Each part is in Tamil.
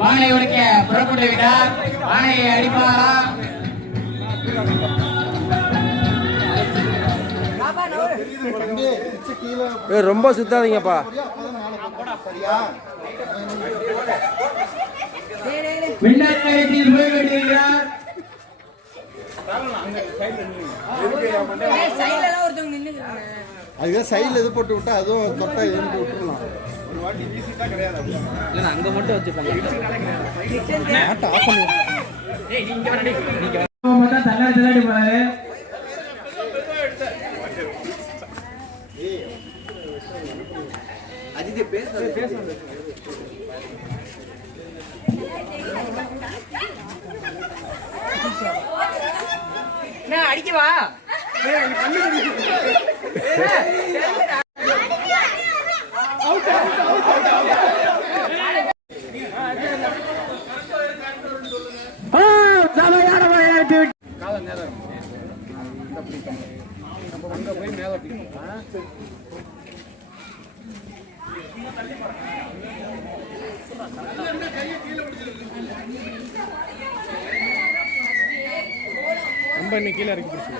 பானை உடைக்க புறப்பட்டு விட்டார். பானையை அடிப்பாரா? ரொம்ப சுத்தாதீங்கப்பா. அதுதான் சைடில் இது போட்டு விட்டா அதுவும் தொட்டா இதுன்னு விட்டுருலாம். ஒரு வாட்டி வீசிட்டா கிடையாது. அங்க மட்டும் வச்சுப்பாங்க. அடிக்கவா ரொம்ப கீழே இறக்கி பிடிச்சி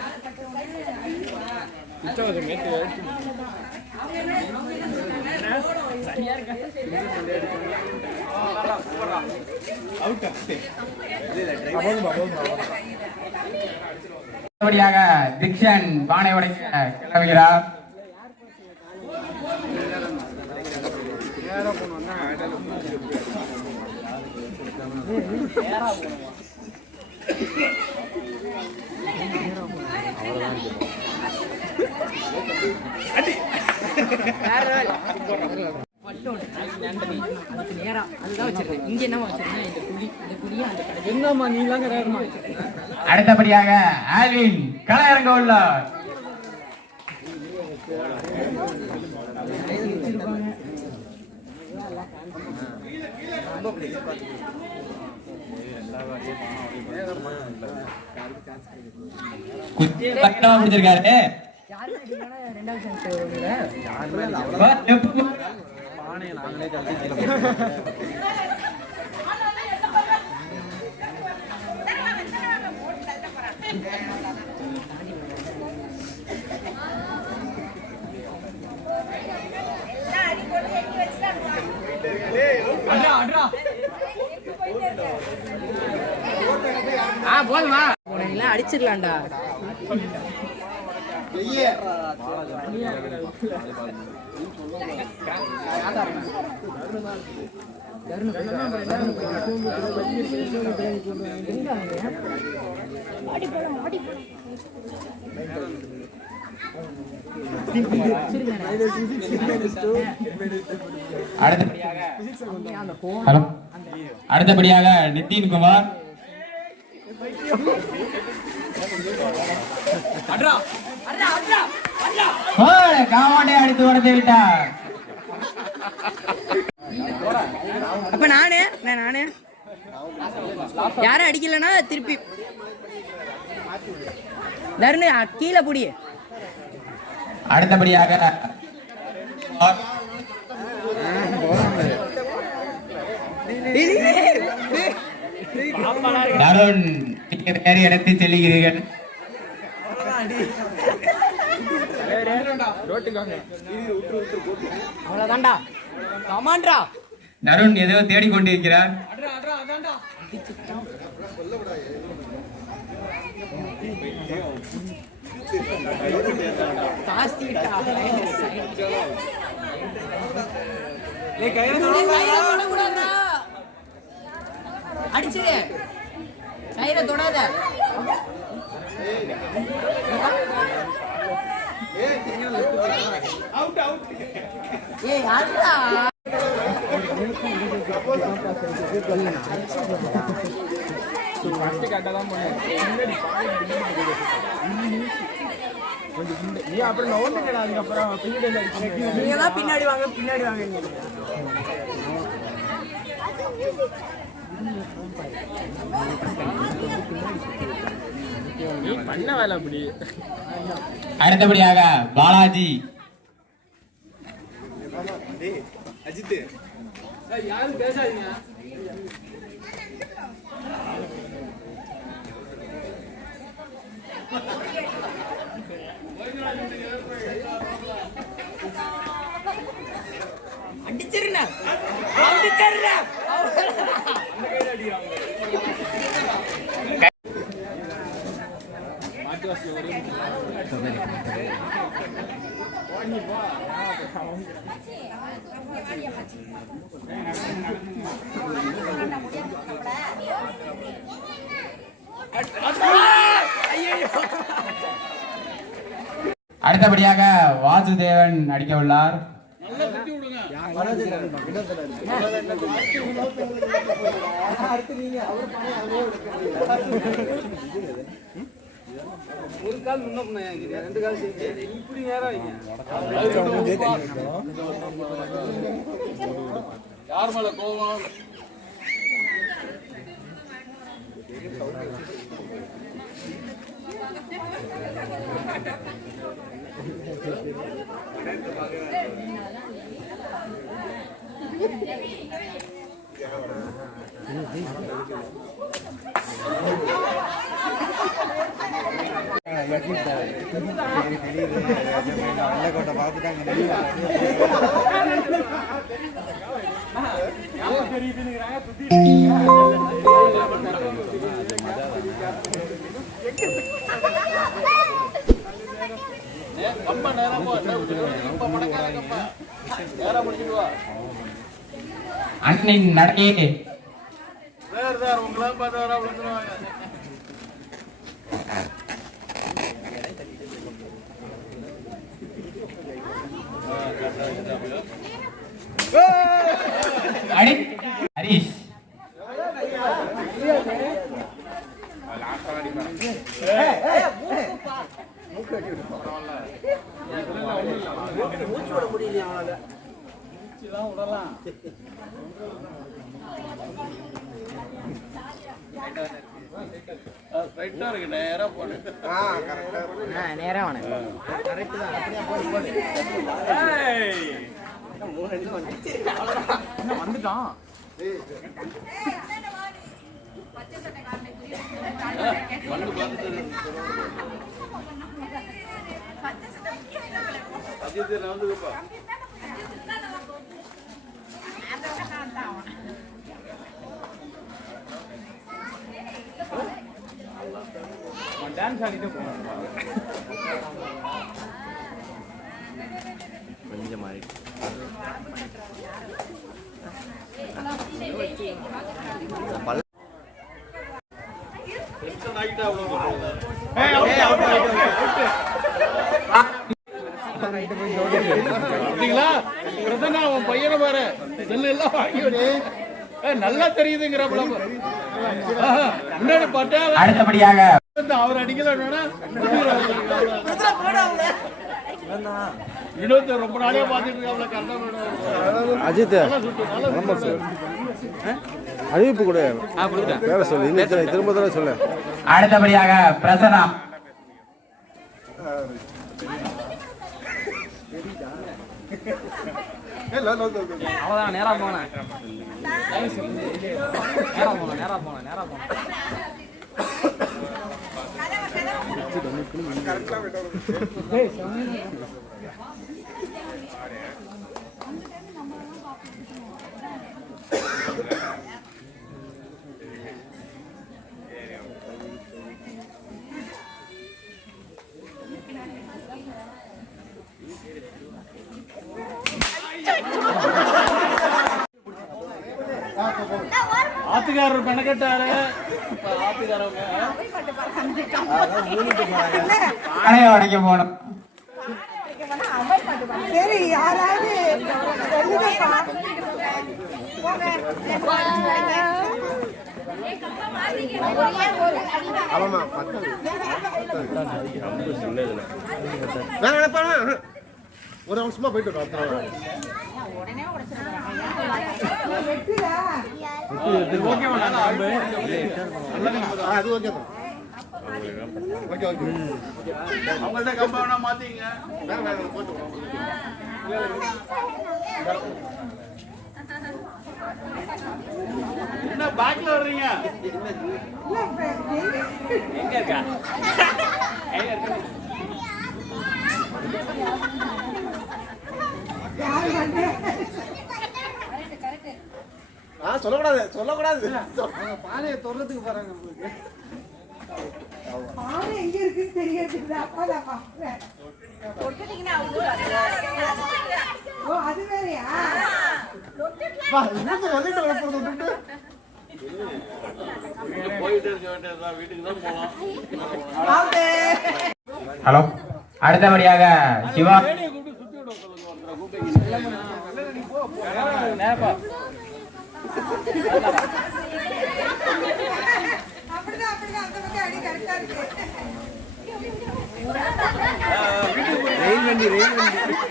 திக்ஷன் பானை உடைக்க கிளம்புகிறார். அடுத்தபடியாக ஆல்வின் களமிறங்க உள்ளார். பட்டமா பிடிச்சிருக்காரு. போதுமா அடிச்சிடலாம்டா. அடுத்தபடியாக நிதின்குமார். காமாண்டை அடித்து உடந்து விட்டார். அப்ப நானு யாரும் அடிக்கலன்னா திருப்பி தருணு கீழே புடிய. அடுத்தபடியாக தருண் வேறு இடத்தை செல்லுகிறீர்கள். அவ்வளவுதான்டா கமாண்டா. தருண் ஏதோ தேடிக்கொண்டிருக்கிறார். அடிச்சிரு கயிறை தொடாத. ஏய் ஆடுடா. நீ அப்புறம் நோண்டுங்கடா அதுக்கப்புறம் பின்னாடி நீங்க தான் பின்னாடி வாங்க பின்னாடி வாங்க நீ பண்ண வேலை அப்படி. அடுத்தபடியாக பாலாஜி. அஜித் யாரும் பேசாதீங்க. அடிச்சிருந்தா அடிச்சிருந்தா அடுத்தபடியாக வாசுதேவன் அடிக்க உள்ளார். ஒரு கால் முன்ன பண்ண ரெண்டு கால் சேர்த்து இப்படி நேரம் யார் மேல கோவம்? வெள்ளக்கோட்டை பார்த்துட்டாங்க. அண்ணனின் நடையே அடி ஹரிஷ். மூச்சோட முடியலையா அவனால நேரா வாங்க வந்துட்டான். டான்ஸ் ஆடிட்டு போனான். கொஞ்சம் மாறி பையனை பாரு எல்லாம் வாங்கி நல்லா தெரியுதுங்கிற முன்னாடி பார்த்தா அடுத்தபடியாக அவர் அடிக்கல வினோத் ரொம்ப நாளே பார்த்துட்டு இருக்காங்க. அஜித் அறிவிப்பு கூட வேற சொல்லு, இன்னும் திரும்ப தடவை சொல்லு. அடுத்தபடியாக பிரசன்னா. அவ்வளவுதான் நேரா போனேன் நேரா போனேன் ஆத்துக்காரர் பெண்ணக்கட்டாரு ஆத்துக்காரவங்க அணைய உடைக்க போனோம். சரி யாராவது சொல்லுங்கப்பா. ஆமாம்மா பத்தாது வேணாம் வேணாம் ஒரு அவசரமா போயிட்டு வரோம் அது ஓகே தான் ஓகே ஓகே அவங்கள்ட்ட கம்பவுண்டா மாத்திங்க. போட்டு என்ன பேக்ல வர்றீங்க? எங்க இருக்கா சொல்லக்கூடாது சொல்லக்கூடாது பானையை தொடுறதுக்கு போறாங்க உங்களுக்கு பானை எங்க இருக்குன்னு தெரியாது. அப்பதான் பாக்குறேன். ஓ அது வேறயா? போயிட்டு இருக்க வேண்டியதுதான், வீட்டுக்கு தான் போலாம். ஹலோ அடுத்தபடியாக சிவா அப்படிதான் அப்படிதான் அந்த பக்கம் அடி கரெக்டா இருக்கு. ரயில் வண்டி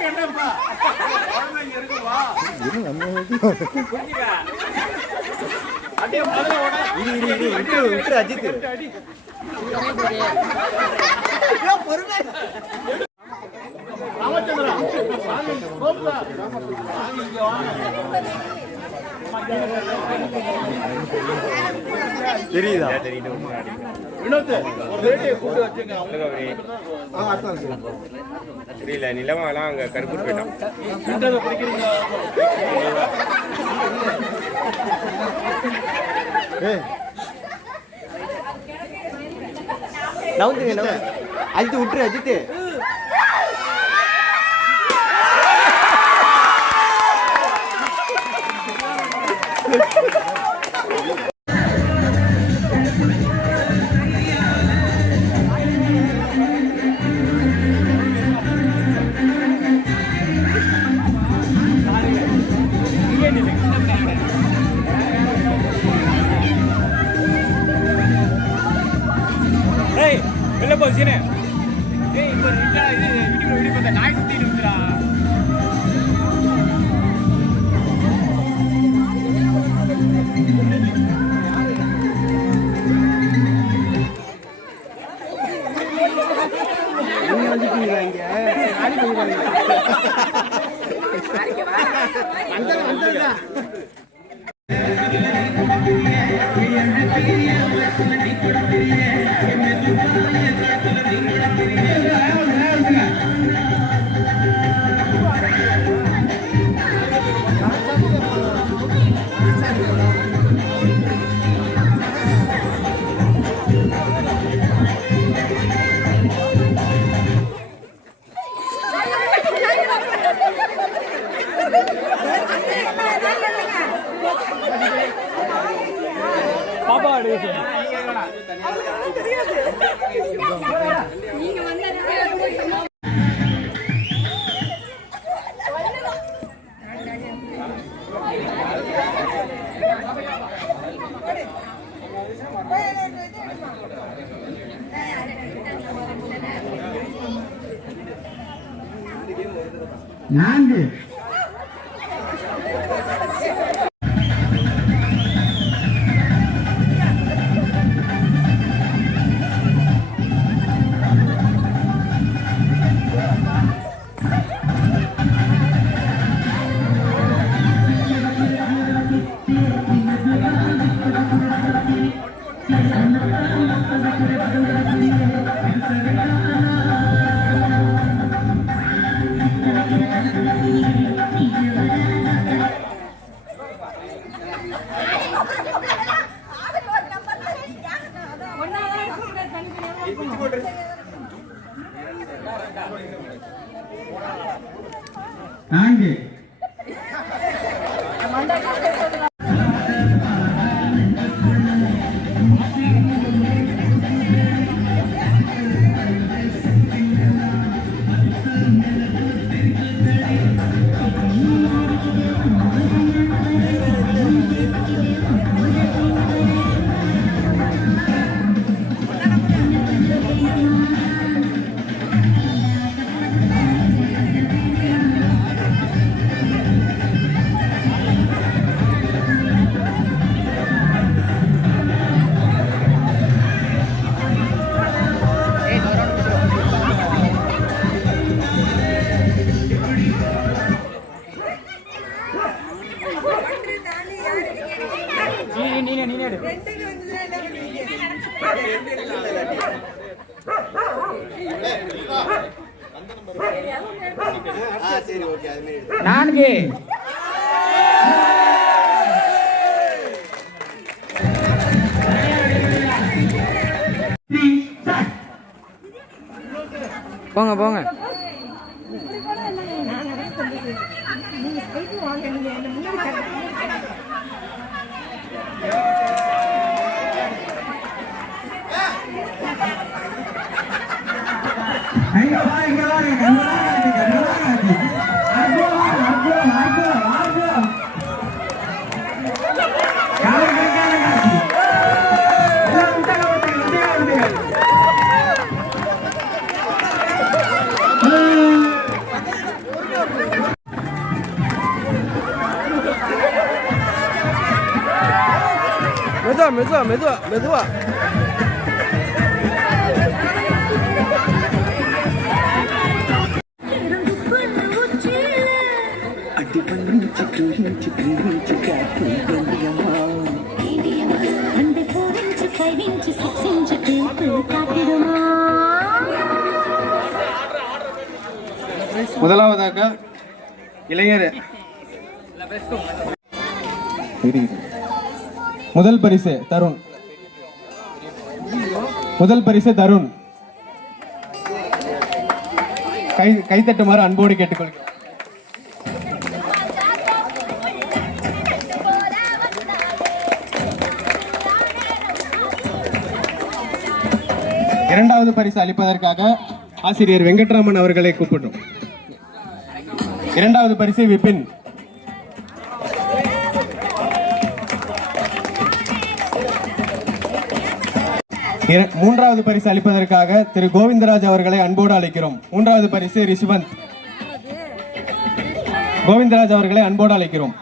என்னப்பா குழந்தைங்க இருக்குவா அப்படியே முதல்ல விட்டு அஜித் ராமச்சந்திரா கோபுரா இங்க வாங்க. தெரியுதா வினோத் ஒரு ரேடியோ கூப்பிட்டு வச்சுங்க. தெரியல நிலமாலாம் அங்க கருப்பு போயிட்டான். விண்டதை பிடிக்கிறீங்க. அஜித் விட்டுரு அஜித் வெளில போ சீனே. ஏய் இப்போ இது வீட்டுக்குள்ள வெளிய போய் நாய் சுத்திட்டு இருக்குடா. நீங்க வந்துட்டீங்களா இங்க ஆடி போயிடுவாங்க வந்ததா பாப்பா அடி நீங்க வந்தா நான்கு நான்கு சரி ஓகே அது மாதிரி 4 போங்க போங்க. நீங்க போயிட்டு வாங்க, நீங்க என்ன முன்னாடி இங்க வா இங்க வா நல்லா காட்டி ஆர்கோ ஆர்கோ ஆர்கோ ஆர்கோ யாரு கேட்காத காட்டி எல்லாம் விட்டாங்க மெதுவா மெதுவா மெதுவா மெதுவா. முதலாவதாக இளைஞர் முதல் பரிசு தருண். முதல் பரிசு தருண். கைத்தட்டுமாறு அன்போடு கேட்டுக்கொள்கிறேன். இரண்டாவது பரிசு அளிப்பதற்காக ஆசிரியர் வெங்கட்ராமன் அவர்களை கூப்பிட்டோம். இரண்டாவது பரிசு விபின். மூன்றாவது பரிசு அளிப்பதற்காக திரு கோவிந்தராஜ் அவர்களை அன்போடு அழைக்கிறோம். மூன்றாவது பரிசு ரிஷுவந்த். கோவிந்தராஜ் அவர்களை அன்போடு அழைக்கிறோம்.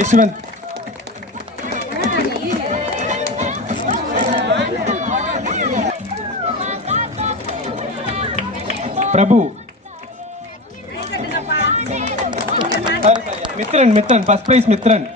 ரிஷுவந்த். பிரபு. Mithran Mithran first prize Mithran.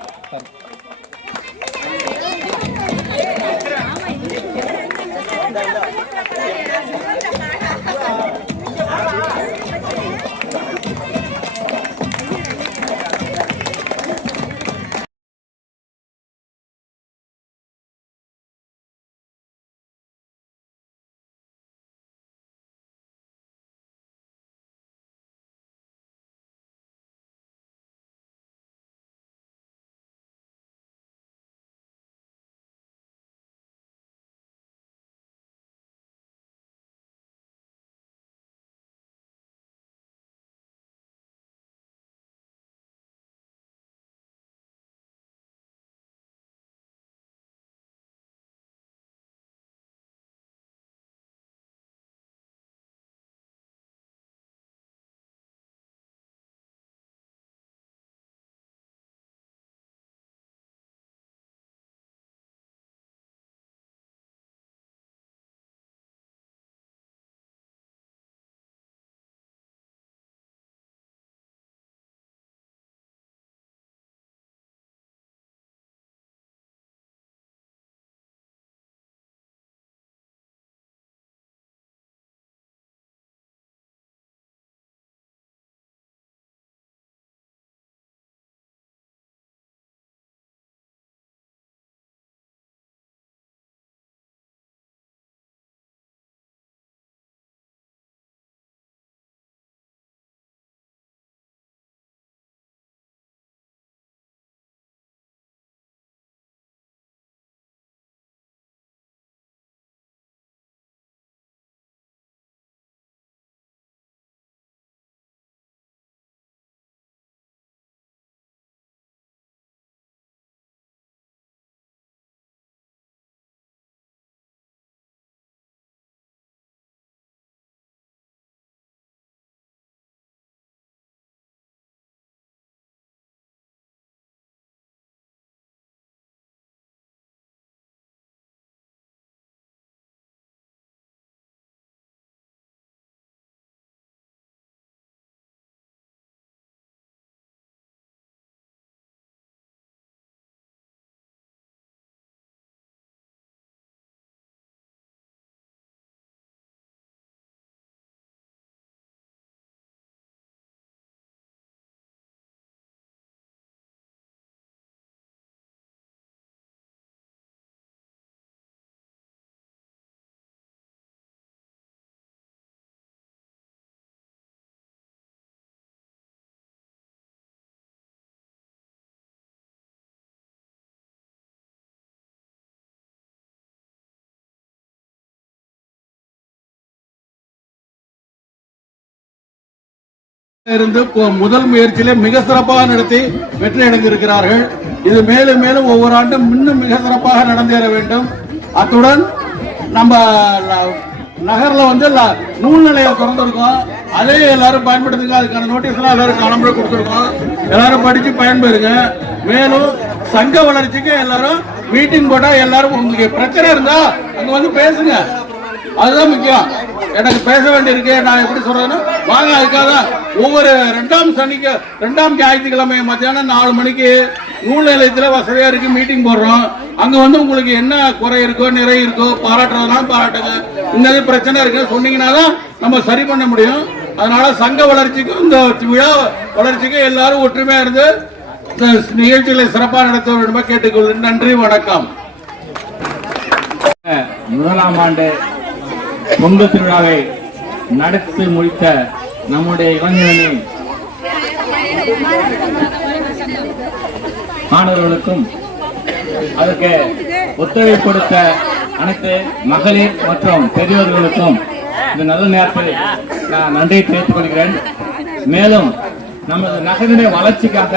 இருந்து முதல் முயற்சியிலே மிக சிறப்பாக நடத்தி வெற்றி அடைந்திருக்கிறார்கள். இது மேலும் மேலும் ஒவ்வொரு ஆண்டும் இன்னும் மிக சிறப்பாக நடந்தேற வேண்டும். அத்துடன் நம்ம நகர்ல வந்து நூல் நிலையம் திறந்திருக்கோம். அதையும் எல்லாரும் பயன்படுத்துங்க. அதுக்கான நோட்டீஸ் எல்லாம் எல்லாரும் காணாம கொடுத்துருக்கோம். எல்லாரும் படிச்சு பயன்பெறுங்க. மேலும் சங்க வளர்ச்சிக்கு எல்லாரும் மீட்டிங் போட்டா எல்லாரும் உங்களுக்கு பிரச்சனை இருந்தா அங்க வந்து பேசுங்க. அதுதான் முக்கியம். எனக்கு பேச வேண்டியிருக்கு. நான் எப்படி சொல்றேன்னா வாங்க. அதுக்காக ஒவ்வொரு 2ஆம் ஞாயிற்றுக்கிழமை மத்தியானம் 4 மணிக்கு நூல் நிலையத்தில் வசதியா இருக்கு மீட்டிங் போடுறோம். அங்க வந்து உங்களுக்கு என்ன குறை இருக்கோ நிறை இருக்கோ பாராட்டுறதுலாம் பாராட்டுங்க. இன்னது பிரச்சனை இருக்கு சொன்னீங்கன்னா தான் நம்ம சரி பண்ண முடியும். அதனால சங்க வளர்ச்சிக்கும் இந்த விழா வளர்ச்சிக்கும் எல்லாரும் ஒற்றுமையா இருந்து இந்த நிகழ்ச்சிகளை சிறப்பாக நடத்த வேண்டும் கேட்டுக்கொள்கிறேன். நன்றி, வணக்கம். முதலாம் ஆண்டு பொங்கல் திருவிழாவை நடத்தி முடித்த நம்முடைய இளைஞரணி மாணவர்களுக்கும் அதற்கு ஒத்துழைப்பு கொடுத்த அனைத்து மகளிர் மற்றும் பெரியவர்களுக்கும் இந்த நல்ல நேரத்தில் நான் நன்றியை தெரிவித்துக் கொள்கிறேன். மேலும் நமது நகரினுடைய வளர்ச்சிக்காக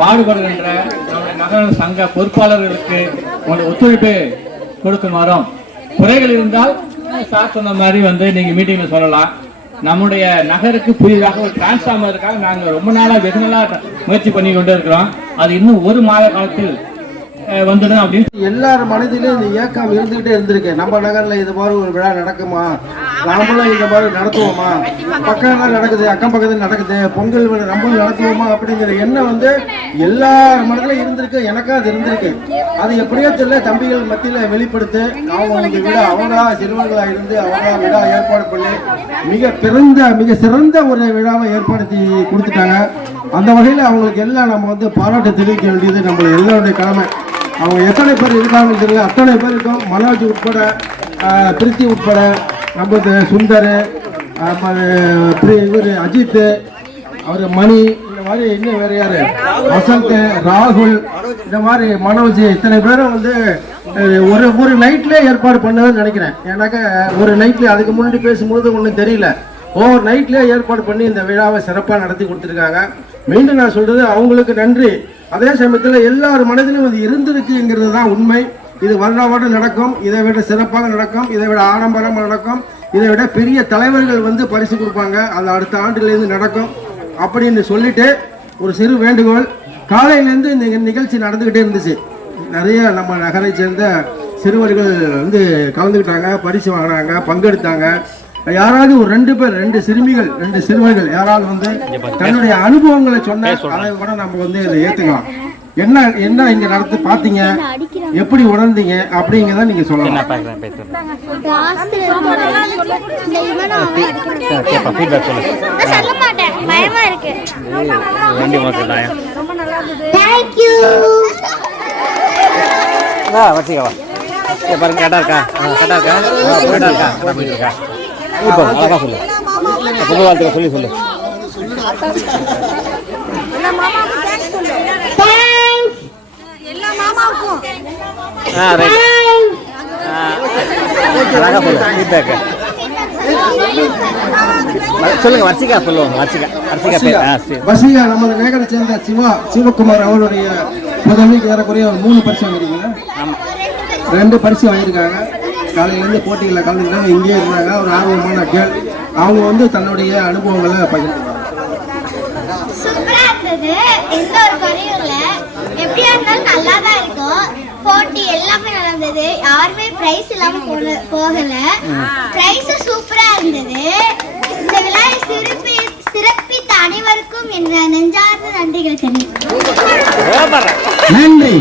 பாடுபடுகின்ற நம்முடைய நகர சங்க பொறுப்பாளர்களுக்கு உங்களுடைய ஒத்துழைப்பை கொடுக்குமாறும், குறைகள் இருந்தால் சார் சொன்ன மாதிரி வந்து நீங்க மீட்டிங்ல சொல்லலாம். நம்முடைய நகருக்கு புதிதாக ஒரு டிரான்ஸ்ஃபார்மருக்காக நாங்கள் ரொம்ப நாளாக வெகு நாளாக முயற்சி பண்ணி கொண்டு இருக்கிறோம். அது இன்னும் 1 மாத காலத்தில் வந்துடும் அப்படின்னு எல்லார் மனதிலும் இந்த ஏக்கம் இருந்துகிட்டே இருந்திருக்கு. நம்ம நகர்ல இது மாதிரி ஒரு விழா நடக்குமா, நாமளும் இந்த மாதிரி நடத்துவோமா, பக்கம் நடக்குது, அக்கம் பக்கத்தில் நடக்குது, பொங்கல் விழா நம்மளும் நடத்துவோமா அப்படிங்கிற எண்ணம் வந்து எல்லார் மனதிலும் இருந்திருக்கு. எனக்கும் அது இருந்திருக்கு. அது எப்படியோ தெரியல, தம்பிகள் மத்தியில் வெளிப்படுத்தி அவங்க விழா அவங்களா சிறுவர்களா இருந்து அவங்களா விழா ஏற்பாடு பண்ணி மிக சிறந்த ஒரு விழாவை ஏற்படுத்தி கொடுத்துட்டாங்க. அந்த வகையில் அவங்களுக்கு எல்லாம் நம்ம வந்து பாராட்டு தெரிவிக்க வேண்டியது நம்ம எல்லாருடைய கடமை. அவங்க எத்தனை பேர் இருக்காங்கன்னு தெரியல, அத்தனை பேருக்கும் மனோஜ் உட்பட, பிரித்தி உட்பட, நம்ம சுந்தர், இவர் அஜித், அவர் மணி, இந்த மாதிரி இன்னும் வேற யாரு, வசந்த், ராகுல், இந்த மாதிரி மனோஜ், இத்தனை பேரும் வந்து ஒரு நைட்ல ஏற்பாடு பண்ணதுன்னு நினைக்கிறேன். ஏன்னாக்கா ஒரு நைட்ல அதுக்கு முன்னாடி பேசும்போது ஒன்றும் தெரியல. ஓவர் நைட்லேயே ஏற்பாடு பண்ணி இந்த விழாவை சிறப்பாக நடத்தி கொடுத்துருக்காங்க. மீண்டும் நான் சொல்றது அவங்களுக்கு நன்றி. அதே சமயத்தில் எல்லார் மனதிலும் இது இருந்திருக்குங்கிறது தான் உண்மை. இது வருடம் நடக்கும், இதை விட சிறப்பாக நடக்கும், இதை விட ஆடம்பரமாக நடக்கும், இதை விட பெரிய தலைவர்கள் வந்து பரிசு கொடுப்பாங்க. அது அடுத்த ஆண்டிலிருந்து நடக்கும் அப்படின்னு சொல்லிட்டு ஒரு சிறு வேண்டுகோள். காலையிலேருந்து இந்த நிகழ்ச்சி நடந்துக்கிட்டே இருந்துச்சு. நிறைய நம்ம நகரை சேர்ந்த சிறுவர்கள் வந்து கலந்துக்கிட்டாங்க, பரிசு வாங்கினாங்க, பங்கெடுத்தாங்க. யாராவது ஒரு 2 பேர், 2 சிறுமிகள், 2 சிறுவர்கள் யாராவது வந்து தன்னுடைய அனுபவங்களை சொன்ன அதை கூட நம்ம வந்து இதை ஏற்றுக்கலாம். என்ன இங்க நடந்து பார்த்தீங்க, எப்படி உணர்ந்தீங்க அப்படிங்கிறத நீங்க சொல்லலாம். இப்போ அழகா சொல்லு, பொது வாழ்த்துக்கள் சொல்லி சொல்லு. அழகா சொல்லு, ஃபீட்பேக் சொல்லுங்க. வர்ஷிகா சொல்லுவாங்க. வர்ஷிகா நமது நகரை சேர்ந்த சிவகுமார் அவருடைய முதலுக்கு ஏறக்குறைய 3 பரிசு வாங்கிருக்கீங்க. 2 பரிசு வாங்கியிருக்காங்க. காலையிலேருந்து போட்டிகளில் கலந்துக்கிட்டாங்க, இங்கேயே இருந்தாங்க. ஒரு ஆர்வமான கேள். அவங்க வந்து தன்னுடைய அனுபவங்களை பகிர்ந்துருக்காங்க. சூப்பரா இருந்தது. எந்த ஒரு குறையும் இல்லை. எப்படியா இருந்தாலும் நல்லா தான் இருக்கும். போட்டி எல்லாமே நடந்தது. யாருமே பிரைஸ் இல்லாம போகல. பிரைஸ் சூப்பரா இருந்தது. இந்த விழாவை சிறப்பித்த அனைவருக்கும் என்ற நெஞ்சார்ந்த நன்றிகள் தெரிவிக்கிறேன். நன்றி.